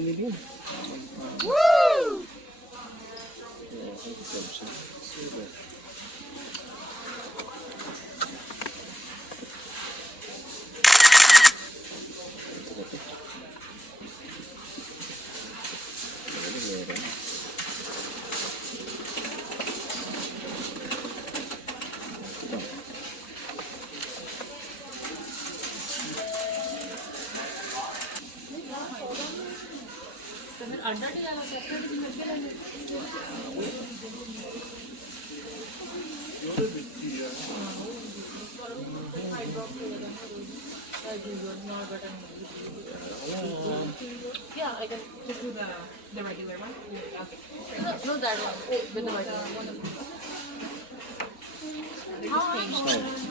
million. Woo! Yeah, I can just do the regular one. Okay. No, that one. With the regular one. How much?